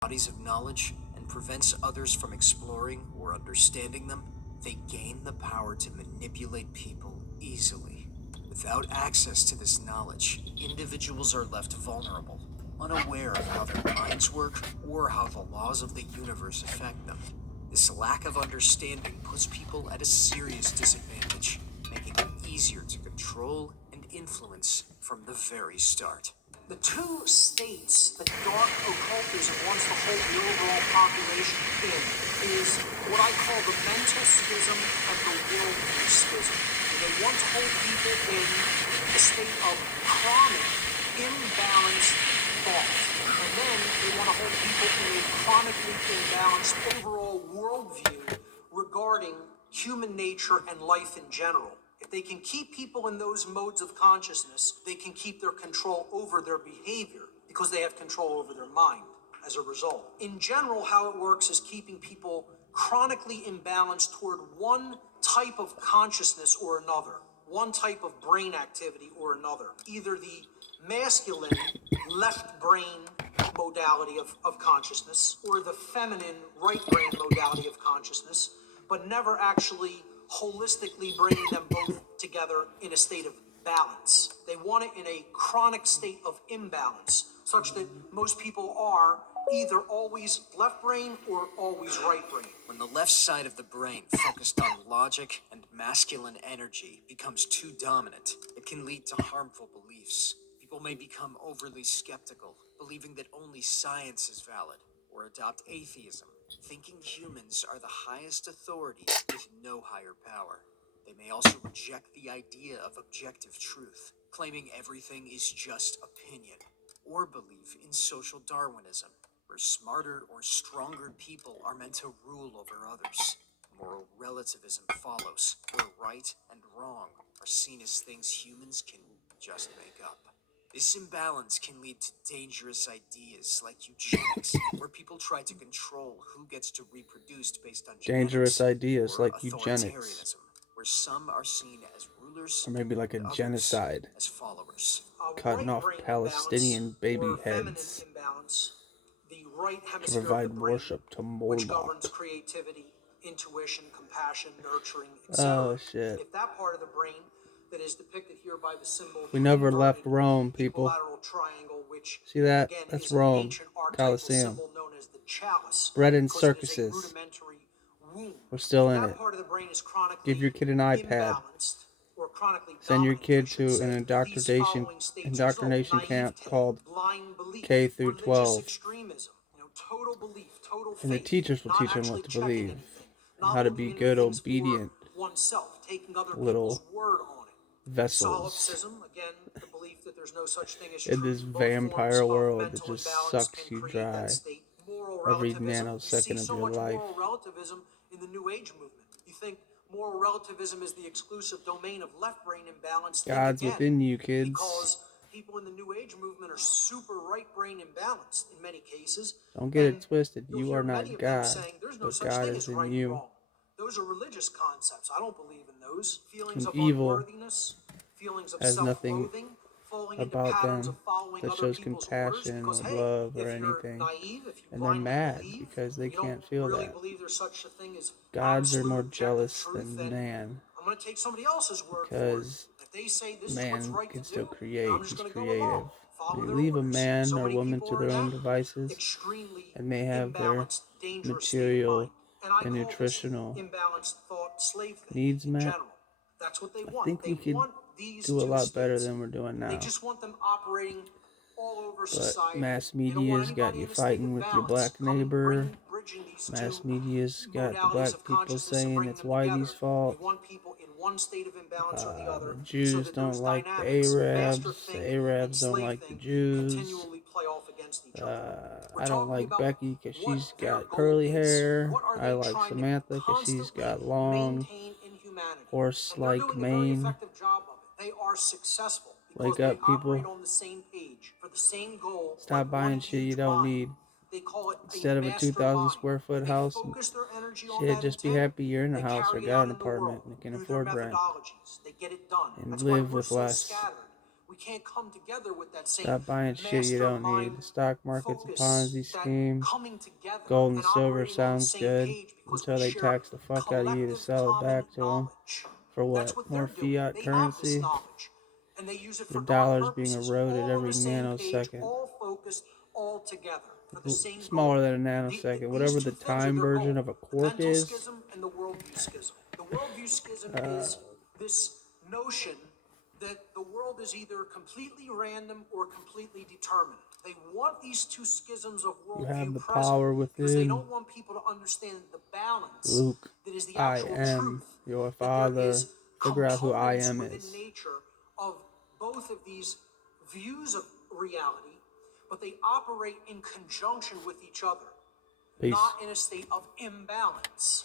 bodies of knowledge and prevents others from exploring or understanding them, they gain the power to manipulate people easily. Without access to this knowledge, individuals are left vulnerable, unaware of how their minds work or how the laws of the universe affect them. This lack of understanding puts people at a serious disadvantage, making them easier to control and influence from the very start. The two states that dark occultism wants to hold the overall population in is what I call the mental schism and the worldview schism. And they want to hold people in a state of chronic, imbalanced thought. And then they want to hold people in a chronically imbalanced overall worldview regarding human nature and life in general. If they can keep people in those modes of consciousness, they can keep their control over their behavior because they have control over their mind as a result. In general, how it works is keeping people chronically imbalanced toward one type of consciousness or another, one type of brain activity or another. Either the masculine left brain modality of consciousness or the feminine right brain modality of consciousness, but never actually holistically bringing them both together in a state of balance. They want it in a chronic state of imbalance, such that most people are either always left brain or always right brain. When the left side of the brain, focused on logic and masculine energy, becomes too dominant, it can lead to harmful beliefs. People may become overly skeptical, believing that only science is valid, or adopt atheism, thinking humans are the highest authority with no higher power. They may also reject the idea of objective truth, claiming everything is just opinion, or believe in social Darwinism, where smarter or stronger people are meant to rule over others. Moral relativism follows, where right and wrong are seen as things humans can just make up. This imbalance can lead to dangerous ideas like eugenics, where people try to control who gets to reproduce based on Dangerous genetics, ideas or like eugenics, authoritarianism, where some are seen as rulers or maybe like a and others genocide, as followers. cutting Right off brain imbalance Palestinian or baby feminine heads imbalance, the right to hemisphere of the provide brain, worship to which governs Moloch. creativity, intuition, compassion, nurturing, Oh etc. shit. If that part of the brain that is depicted here by the symbol We never left inverted Rome, people. equilateral triangle, which See that? again That's is an Rome. ancient archetypal Colosseum. symbol known as the chalice, Bread and because it is a circuses. rudimentary womb. We're still If in that it. part of the brain is Give chronically your kid an iPad. imbalanced or chronically Send your dominant, I kid should to an say, these following states result: indoctrination camp naivete, called blind belief, K through religious 12, extremism, total belief, total and the faith, teachers will not teach them actually what to checking believe anything, and not how to looking be into good, things for obedient oneself, taking other people's little word on it. vessels Solipsism, again, the belief that there's no such thing as in truth. this Both forms vampire of world that mental just imbalance sucks can you create that dry state. Moral every relativism, you see nanosecond of so your much life. moral relativism in the New Age movement. You think moral relativism is the exclusive domain of left brain imbalance? Think God's again, within you, kids. because people in the New Age movement are super right brain imbalanced in many cases, Don't get it and twisted. you'll You hear are many not of them God, saying there's no but such God thing is as in right and you. wrong. Those are religious concepts. I don't believe in those. Feelings And of evil unworthiness, feelings of has nothing self-loathing, falling into about patterns of them following that other shows people's orders compassion because, or hey, love or if you're anything. naive, if you And they're blindly mad believe, because they and you don't can't feel really that. believe there's such a thing as Gods are absolute more objective jealous truth, than then man I'm going to take somebody else's word for it. because If they say this is what's man right to can still do, then I'm create. just He's going to go along, creative. follow You their leave a orders. man So or many woman people to are in their own that devices extremely and they have their imbalanced, dangerous state of mind. material And I and call this nutritional imbalanced thought slave thinking needs in met. general. That's what they I want. think we They could want these do a two lot better states. than we're doing They now. just want them operating all over But society. mass They don't want media's got anybody you in a state fighting of with your balance. black neighbor. Bridging these two Mass media's got the modalities black of people consciousness and saying bringing it's them together. Whitey's They fault. want people in one state of imbalance or the The other, so Jews that don't those like the dynamics, master Arabs. The think and Arabs don't slave like the think, Jews. continually play off against each other. We're I don't talking like about Becky because what she's their got goal curly is. hair. What are I they like trying to Samantha because she's constantly got long maintain in humanity? And they're horse-like doing a very mane. effective job of it. They are successful because Wake they up, operate people. on the same page for the same goal, like Stop one buying shit you huge don't mind. need. They call it a Instead of a master 2,000 mind. square foot They house, focus their energy on shit, that just be intent. happy you're in a They house or carry it got out an in the apartment world and can through their afford rent methodologies. They get it done. and That's why live we're with so less. scattered. We can't come together with that same Stop buying shit you don't mastermind need. The stock market's a focus, Ponzi that scheme. coming together Gold and and silver operating on the sounds same good page because we until they share tax the fuck out of you to collective sell it common back to them. knowledge. For That's what? what More they're doing. fiat They have this currency? knowledge, and they use it The for dark dollar's being purposes, eroded all on every the same page, nanosecond. all focused, all together for the same goal. Smaller than a nanosecond. These Whatever the two things are time their version goal: of a the quark mental is. schism and the worldview schism. The worldview schism Uh, is this notion that the world is either completely random or completely determined. They want these two schisms of you have worldview the present power because they within. don't want people to understand the balance Luke, that is the I actual am truth, your that there father. is Figure out who I components am within is. nature of both of these views of reality, but they operate in conjunction with each other, Peace. not in a state of imbalance.